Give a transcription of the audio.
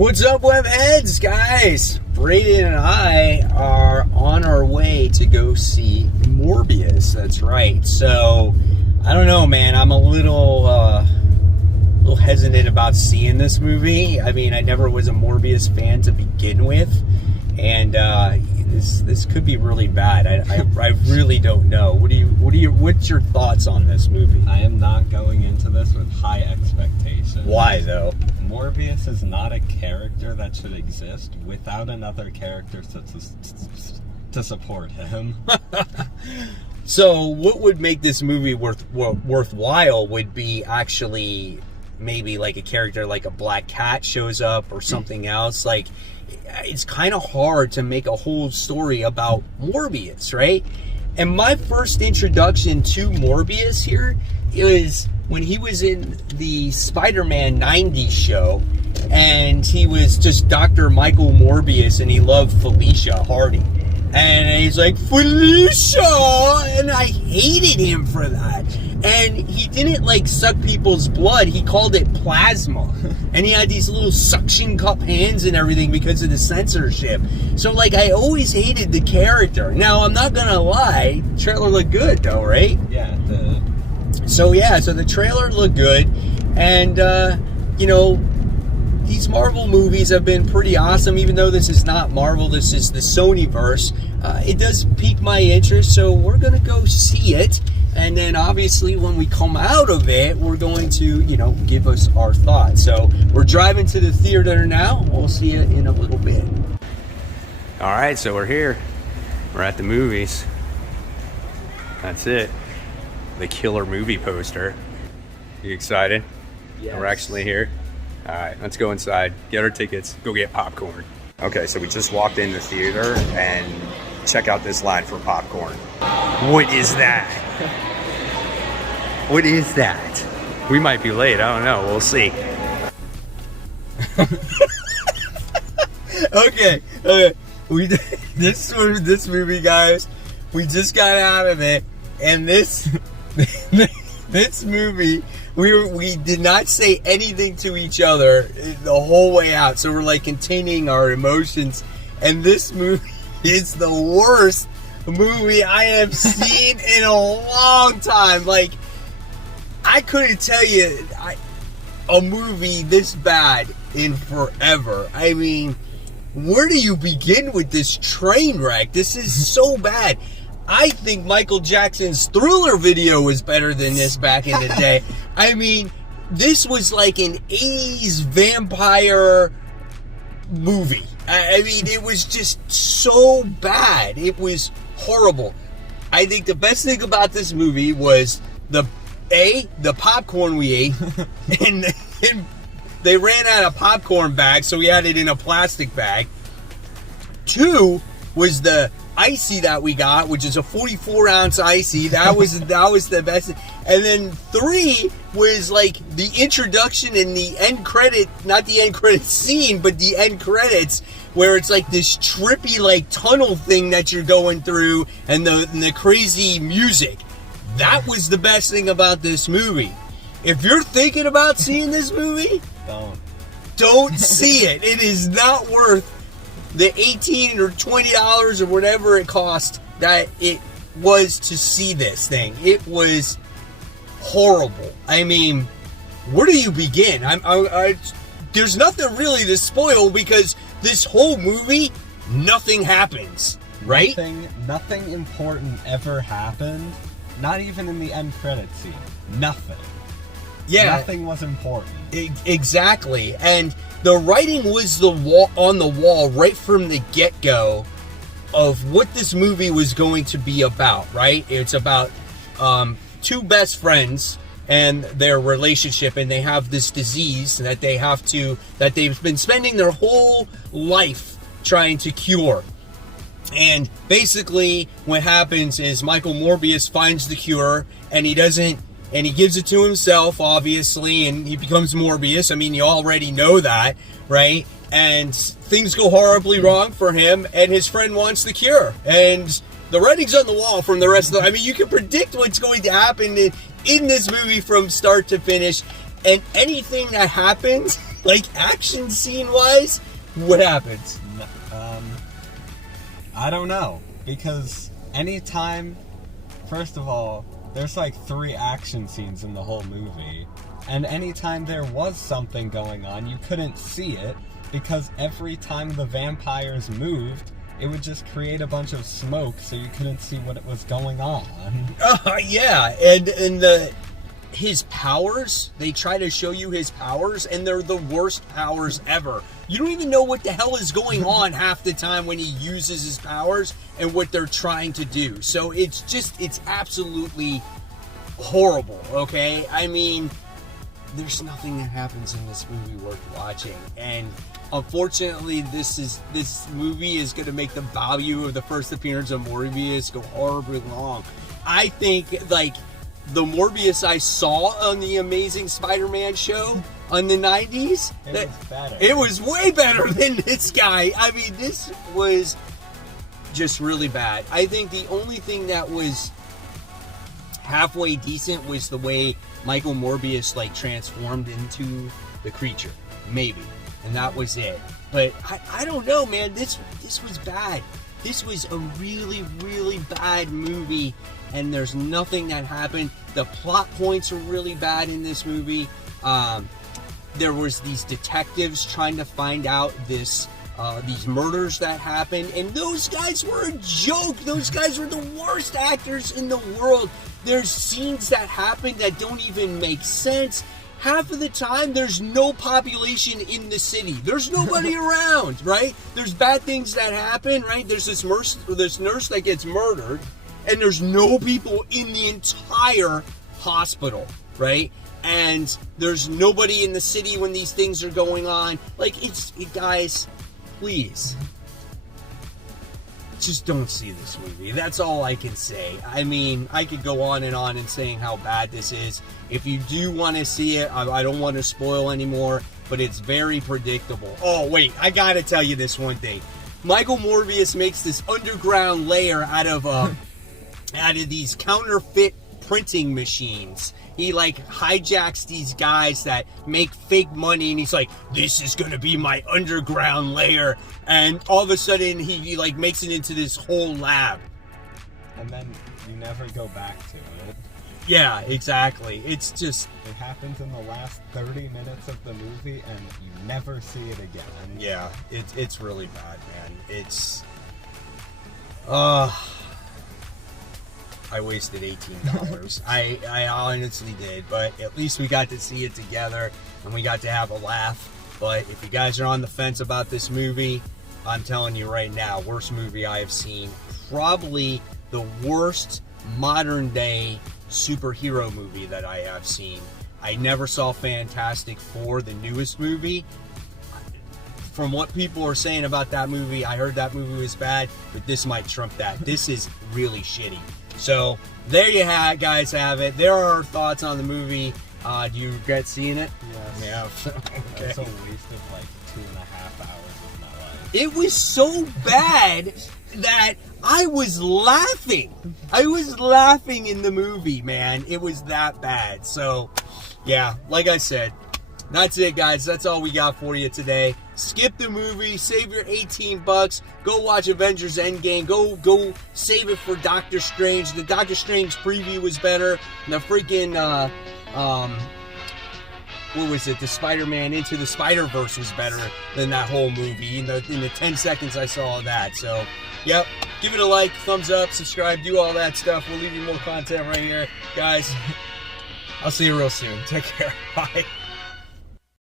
What's up, webheads, guys? Braden and I are on our way to go see Morbius. That's right. So, I don't know, man. I'm a little hesitant about seeing this movie. I mean, I never was a Morbius fan to begin with, and this could be really bad. I really don't know. What's your thoughts on this movie? I am not going into this with high expectations. Why though? Morbius is not a character that should exist without another character to support him. So what would make this movie worthwhile would be actually maybe like a character like a Black Cat shows up or something else. Like, it's kind of hard to make a whole story about Morbius, right? And my first introduction to Morbius here is when he was in the Spider-Man 90s show, and he was just Dr. Michael Morbius, and he loved Felicia Hardy. And he's like, Felicia! And I hated him for that. And he didn't, like, suck people's blood. He called it plasma. And he had these little suction cup hands and everything because of the censorship. So, like, I always hated the character. Now, I'm not gonna lie, the trailer looked good, though, right? Yeah, it did. So the trailer looked good. And, you know, these Marvel movies have been pretty awesome, even though this is not Marvel, this is the Sony-verse. It does pique my interest, so we're going to go see it. And then, obviously, when we come out of it, we're going to, you know, give us our thoughts. So, we're driving to the theater now. We'll see you in a little bit. All right, so we're here. We're at the movies. That's it. The killer movie poster. You excited? Yes. We're actually here. All right, let's go inside, get our tickets, go get popcorn. Okay, so we just walked in the theater and check out this line for popcorn. What is that? What is that? We might be late, I don't know, we'll see. Okay. This movie, guys, we just got out of it, and this movie, we did not say anything to each other the whole way out, so we're like containing our emotions. And this movie is the worst movie I have seen in a long time. Like, I couldn't tell you a movie this bad in forever. I mean, where do you begin with this train wreck? This is so bad. I think Michael Jackson's Thriller video was better than this back in the day. I mean, this was like an 80s vampire movie. I mean, it was just so bad. It was horrible. I think the best thing about this movie was the popcorn we ate, and they ran out of popcorn bags, so we had it in a plastic bag. 2 was the icy that we got, which is a 44-ounce icy. That was the best. And then 3 was like the introduction and the end credit, not the end credit scene, but the end credits, where it's like this trippy like tunnel thing that you're going through, and the crazy music. That was the best thing about this movie. If you're thinking about seeing this movie, don't see it. It is not worth the $18 or $20 or whatever it cost that it was to see this thing. It was horrible. I mean, where do you begin? There's nothing really to spoil, because this whole movie, nothing happens, right? Nothing important ever happened. Not even in the end credit scene. Nothing. Yeah. Nothing was important. Exactly. And the writing was on the wall right from the get-go of what this movie was going to be about, right? It's about 2 best friends and their relationship, and they have this disease that they've been spending their whole life trying to cure. And basically what happens is Michael Morbius finds the cure, and he gives it to himself, obviously, and he becomes Morbius. I mean, you already know that, right? And things go horribly wrong for him, and his friend wants the cure. And the writing's on the wall from the rest of I mean, you can predict what's going to happen in this movie from start to finish, and anything that happens Like, action scene-wise, what happens? I don't know, because anytime, first of all, there's like 3 action scenes in the whole movie, and anytime there was something going on, you couldn't see it, because every time the vampires moved, it would just create a bunch of smoke, so you couldn't see what was going on. Yeah, and his powers, they try to show you his powers, and they're the worst powers ever. You don't even know what the hell is going on half the time when he uses his powers and what they're trying to do. So it's absolutely horrible, okay? I mean, there's nothing that happens in this movie worth watching, and unfortunately, this movie is going to make the value of the first appearance of Morbius go horribly wrong. I think, like, the Morbius I saw on the Amazing Spider-Man show on the 90s, it was way better than this guy. I mean, this was just really bad. I think the only thing that was halfway decent was the way Michael Morbius, like, transformed into the creature, maybe, and that was it. But I don't know, man. This was bad. This was a really, really bad movie, and there's nothing that happened. The plot points are really bad in this movie. There was these detectives trying to find out these murders that happened, and those guys were a joke. Those guys were the worst actors in the world. There's scenes that happen that don't even make sense. Half of the time, there's no population in the city. There's nobody around, right? There's bad things that happen, right? There's this nurse that gets murdered, and there's no people in the entire hospital, right? And there's nobody in the city when these things are going on. Like, guys, please, just don't see this movie. That's all I can say. I mean, I could go on and saying how bad this is. If you do want to see it, I don't want to spoil anymore, but it's very predictable. Oh, wait, I gotta tell you this one thing. Michael Morbius makes this underground layer out of these counterfeit printing machines. He, like, hijacks these guys that make fake money, and he's like, this is gonna be my underground layer, and all of a sudden he like makes it into this whole lab, and then you never go back to it. Yeah, exactly. It's just, it happens in the last 30 minutes of the movie, and you never see it again. Yeah, it's really bad, man. It's I wasted $18. I honestly did, but at least we got to see it together, and we got to have a laugh. But if you guys are on the fence about this movie, I'm telling you right now, worst movie I have seen. Probably the worst modern day superhero movie that I have seen. I never saw Fantastic Four, the newest movie. From what people are saying about that movie, I heard that movie was bad, but this might trump that. This is really shitty. So, there you guys have it. There are our thoughts on the movie. Do you regret seeing it? Yes. Yeah. Okay. It's a waste of like 2.5 hours of my life. It was so bad that I was laughing. I was laughing in the movie, man. It was that bad. So, yeah, like I said, that's it, guys. That's all we got for you today. Skip the movie. Save your $18. Go watch Avengers Endgame. Go save it for Doctor Strange. The Doctor Strange preview was better. The freaking, what was it? The Spider-Man Into the Spider-Verse was better than that whole movie. In the 10 seconds I saw of that. So, yep. Give it a like, thumbs up, subscribe, do all that stuff. We'll leave you more content right here. Guys, I'll see you real soon. Take care. Bye.